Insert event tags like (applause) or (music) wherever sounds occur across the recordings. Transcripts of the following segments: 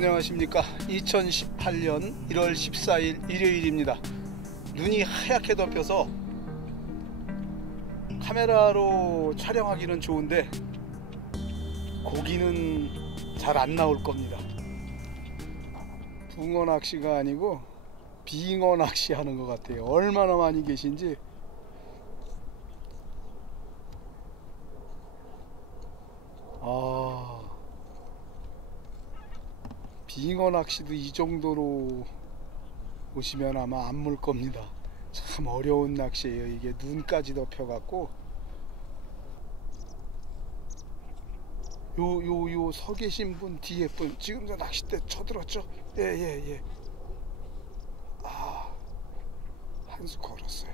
안녕하십니까. 2018년 1월 14일 일요일입니다. 눈이 하얗게 덮여서 카메라로 촬영하기는 좋은데 고기는 잘 안 나올 겁니다. 붕어 낚시가 아니고 빙어 낚시 하는 것 같아요. 얼마나 많이 계신지 빙어 낚시도 이 정도로 오시면 아마 안 물 겁니다. (laughs) 참 어려운 낚시예요. 이게 눈까지 덮여갖고 요 요 요 서 계신 분 뒤에 분 지금 저 낚싯대 쳐들었죠? 예예 예. 아 한 수 걸었어요.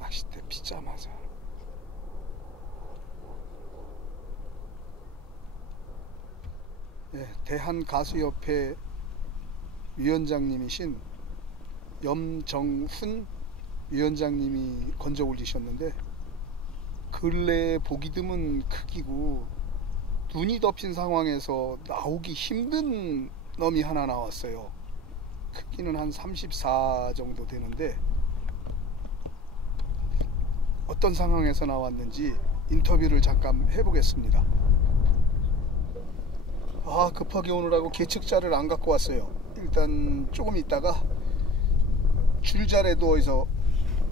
낚싯대 피자마자. 예, 대한가수협회 위원장님이신 염정훈 위원장님이 건져 올리셨는데 근래에 보기 드문 크기고 눈이 덮인 상황에서 나오기 힘든 놈이 하나 나왔어요. 크기는 한 34 정도 되는데 어떤 상황에서 나왔는지 인터뷰를 잠깐 해보겠습니다. 아 급하게 오느라고 계측자를 안 갖고 왔어요 일단 조금 있다가 줄자래도 어디서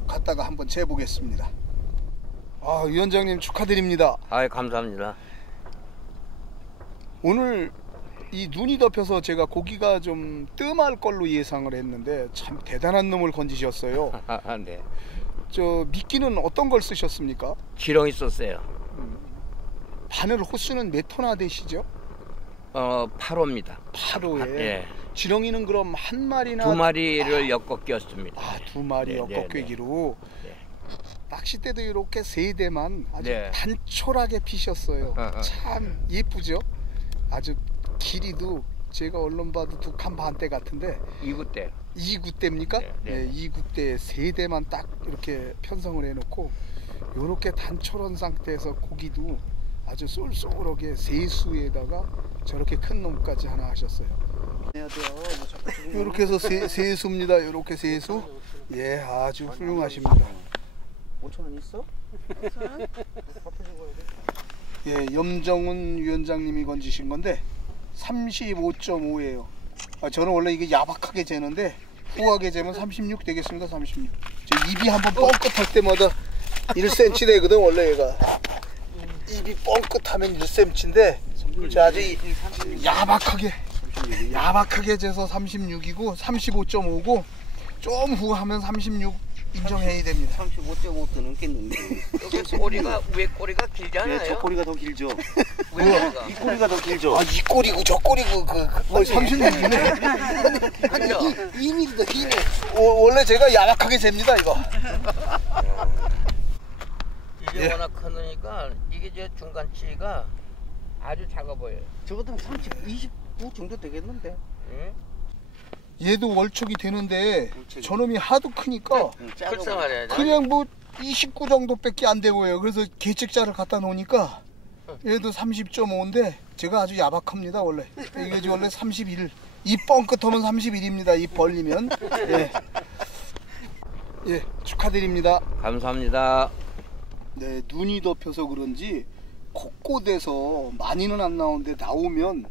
갔다가 한번 재보겠습니다 아 위원장님 축하드립니다 아 감사합니다. 오늘 이 눈이 덮여서 제가 고기가 좀 뜸할 걸로 예상을 했는데 참 대단한 놈을 건지셨어요 아, (laughs) 네. 저 미끼는 어떤 걸 쓰셨습니까? 지렁 있었어요. 바늘 호수는 몇 토나 되시죠? 어 8호입니다. 8호에 예. 지렁이는 그럼 한 마리나 두 마리를 엮어 끼웠습니다. 아, 두 마리 네, 엮어꿰기로 네. 낚싯대도 이렇게 세 대만 아주 네. 단촐하게 피셨어요. 어, 어. 참 예쁘죠? 아주 길이도 제가 언론 봐도 두 칸 반대 같은데 이구 때. 2구대입니까? 네, 네. 2구대 세 대만 딱 이렇게 편성을 해놓고 이렇게 단촐한 상태에서 고기도 아주 쏠쏠하게 세수에다가 저렇게 큰 놈까지 하나 하셨어요. 이렇게 해서 세, 세수입니다. 이렇게 세수. 예, 아주 훌륭하십니다. 5천 원 있어? 예, 염정훈 위원장님이 건지신 건데 35.5예요. 아, 저는 원래 이게 야박하게 재는데 후하게 재면 36 되겠습니다. 36. 저 입이 한번 뻥끗할 때마다 1cm 되거든 원래 얘가. 입이 뻥끗하면 1cm인데 저 아주 이- 야박하게 야박하게 재서 36이고 35.5고 좀 후하면 36 인정해야 됩니다. 35.5도 넘겠는데. 여기 꼬리가 위에 꼬리가 길잖아요. 네, 저 꼬리가 더 길죠. 위에 꼬리가. 이 꼬리가 더 길죠. 아, 이 꼬리고 저 꼬리고 그, 그 거의 36이네. (laughs) 아니, 그죠? 이, 2mm다, 2mm. 오, 원래 제가 야박하게 잽니다, 이거. 이게 예. 워낙 크니까 이게 저 중간치가 아주 작아 보여요. 저것도 30, 29 정도 되겠는데. 응? 얘도 월척이 되는데 월척이. 저놈이 하도 크니까 응, 보여. 말이야. 그냥 뭐 29 정도밖에 안돼 보여요. 그래서 계측자를 갖다 놓으니까 얘도 30.5인데 제가 아주 야박합니다, 원래. 이게 지금 원래 31. 입 뻥끗하면 31입니다, 입 벌리면. 예. 예, 축하드립니다. 감사합니다. 네, 눈이 덮여서 그런지 곳곳에서 많이는 안 나오는데 나오면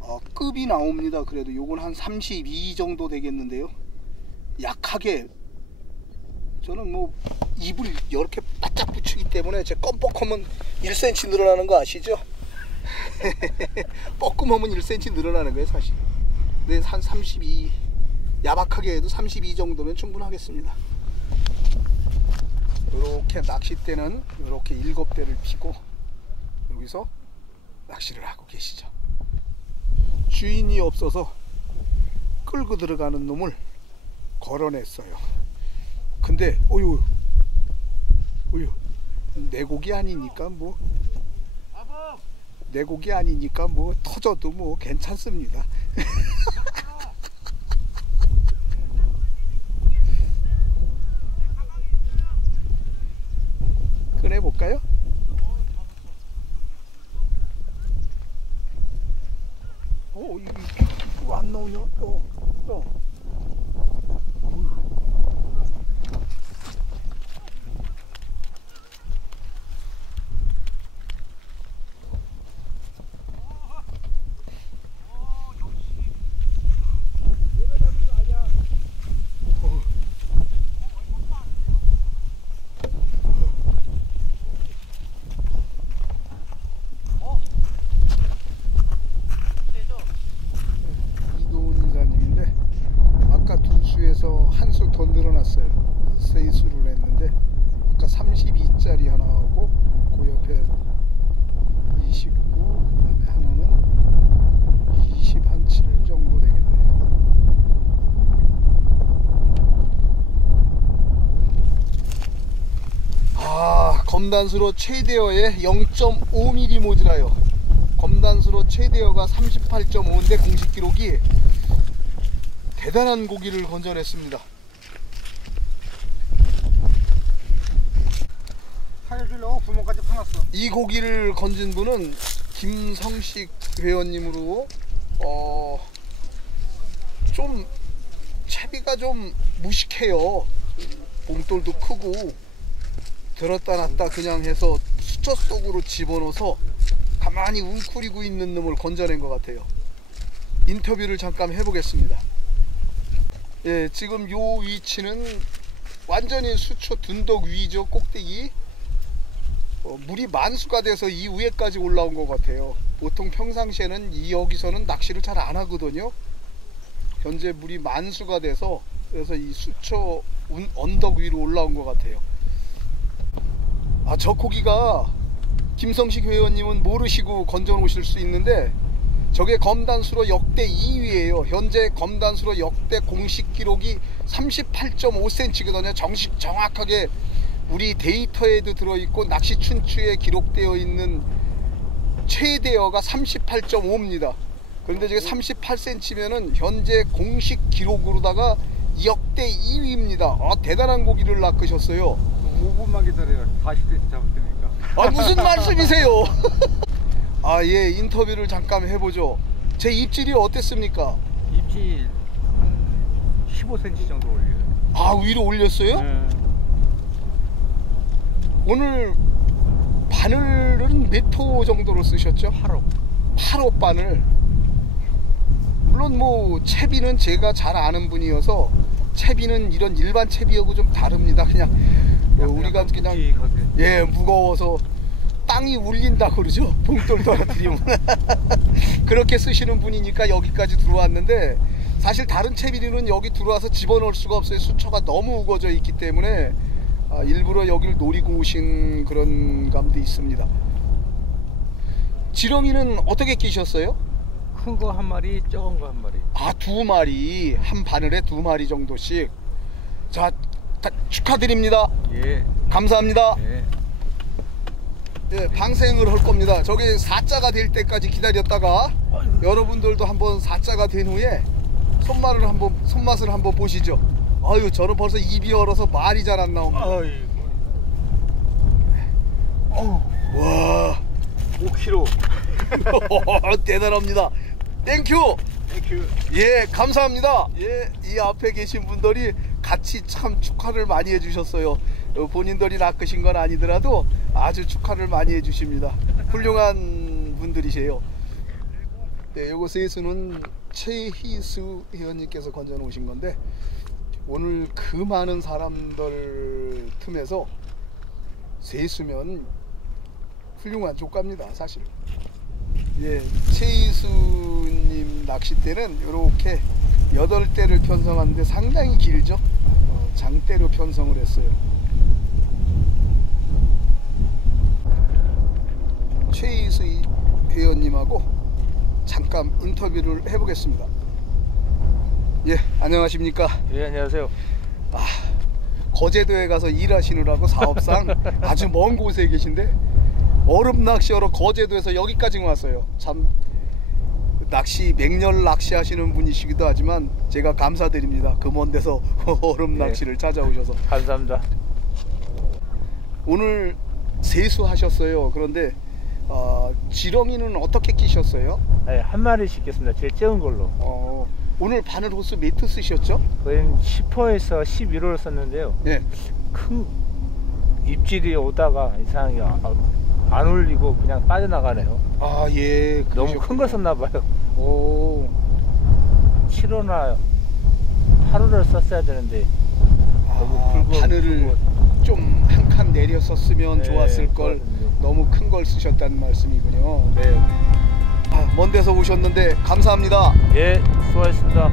어, 급이 나옵니다. 그래도 요건 한 32 정도 되겠는데요. 약하게 저는 뭐 입을 이렇게 바짝 붙이기 때문에 제 껌뻑하면 1cm 늘어나는 거 아시죠? (laughs) 뻐끔하면 1cm 늘어나는 거예요 사실. 근데 한 32 야박하게 해도 32 정도면 충분하겠습니다. 이렇게 낚싯대는 이렇게 일곱 대를 피고 여기서 낚시를 하고 계시죠. 주인이 없어서 끌고 들어가는 놈을 걸어냈어요. 근데 어유 어유 내 고기 아니니까 뭐 내 고기 아니니까 뭐 터져도 뭐 괜찮습니다. (laughs) no, no, no, no. 검단수로 최대어의 0.5mm 모지라요. 검단수로 최대어가 38.5인데 공식 기록이 대단한 고기를 건져냈습니다. 살려주려고 구멍까지 파놨어. 이 고기를 건진 분은 김성식 회원님으로 어, 좀 채비가 좀 무식해요. 봉돌도 크고 들었다 놨다 그냥 해서 수초 속으로 집어넣어서 가만히 웅크리고 있는 놈을 건져낸 것 같아요. 인터뷰를 잠깐 해보겠습니다. 예, 지금 요 위치는 완전히 수초 둔덕 위죠 꼭대기. 어, 물이 만수가 돼서 이 위에까지 올라온 것 같아요. 보통 평상시에는 이 여기서는 낚시를 잘 안 하거든요. 현재 물이 만수가 돼서 그래서 이 수초 운- 언덕 위로 올라온 것 같아요. 아, 저 고기가 김성식 회원님은 모르시고 건져 놓으실 수 있는데 저게 검단수로 역대 2위예요. 현재 검단수로 역대 공식 기록이 38.5cm거든요. 정식 정확하게 우리 데이터에도 들어있고 낚시 춘추에 기록되어 있는 최대어가 38.5입니다. 그런데 저게 38cm면은 현재 공식 기록으로다가 역대 2위입니다. 아, 대단한 고기를 낚으셨어요. 5분만 기다려요. 40cm 잡을 테니까. 아 무슨 말씀이세요? (laughs) 아 예 인터뷰를 잠깐 해보죠. 제 입질이 어땠습니까? 입질 한 15cm 정도 올려요. 아 위로 올렸어요? 네. 오늘 바늘은 몇 호 정도로 쓰셨죠? 8호. 8호 바늘. 물론 뭐 채비는 제가 잘 아는 분이어서 채비는 이런 일반 채비하고 좀 다릅니다. 그냥 어, 우리가 그냥 예 무거워서 땅이 울린다 그러죠. (laughs) 봉돌 떨어뜨리면. (laughs) 그렇게 쓰시는 분이니까 여기까지 들어왔는데 사실 다른 채비류는 여기 들어와서 집어넣을 수가 없어요. 수초가 너무 우거져 있기 때문에 아, 일부러 여기를 노리고 오신 그런 감도 있습니다. 지렁이는 어떻게 끼셨어요? 큰 거 한 마리, 적은 거 한 마리. 아 두 마리. 한 바늘에 두 마리 정도씩. 자 다- 축하드립니다 예. 감사합니다 예. 예, 방생을 할 겁니다. 저기 4자가 될 때까지 기다렸다가 여러분들도 한번 4자가 된 후에 손맛을 한번 손맛을 한번 보시죠. 아유, 저는 벌써 입이 얼어서 말이 잘 안 나옵니다. 아이고. 와, 5kg. (laughs) 대단합니다. 땡큐. 땡큐. 예, 감사합니다. 예, 이 앞에 계신 분들이 같이 참 축하를 많이 해주셨어요. 어, 본인들이 낚으신 건 아니더라도 아주 축하를 많이 해주십니다. 훌륭한 분들이세요. 네, 요거 세수는 최희수 회원님께서 건져 놓으신 건데 오늘 그 많은 사람들 틈에서 세수면 훌륭한 조가입니다, 사실. 예, 최희수님 낚싯대는 이렇게 여덟 대를 편성하는데 상당히 길죠. 어, 장대로 편성을 했어요. 최희수 회원님하고 잠깐 인터뷰를 해보겠습니다. 예, 안녕하십니까. 예, 안녕하세요. 거제도에 가서 일하시느라고 사업상 아주 먼 곳에 계신데 얼음 낚시하러 거제도에서 여기까지 왔어요. 참 낚시 맹렬 낚시하시는 분이시기도 하지만 제가 감사드립니다. 그 먼 데서 (laughs) 얼음 네. 낚시를 찾아오셔서 감사합니다. 오늘 세수하셨어요. 그런데 어, 지렁이는 어떻게 끼셨어요? 네, 한 마리씩 겠습니다. 제일 적은 걸로. 어, 오늘 바늘 호수 몇호 쓰셨죠? 거의 10호에서 11호를 썼는데요. 네. 큰 입질이 오다가 이상하게 아- 안 올리고 그냥 빠져나가네요. 아 예. 너무 큰 걸 썼나 봐요. 오. 7호나 8호를 썼어야 되는데 너무 아, 굵어. 바늘을 좀 한 칸 내렸었으면 네, 좋았을 걸 좋았는데. 너무 큰 걸 쓰셨다는 말씀이군요. 네. 아, 먼 데서 오셨는데 감사합니다. 예, 수고하셨습니다.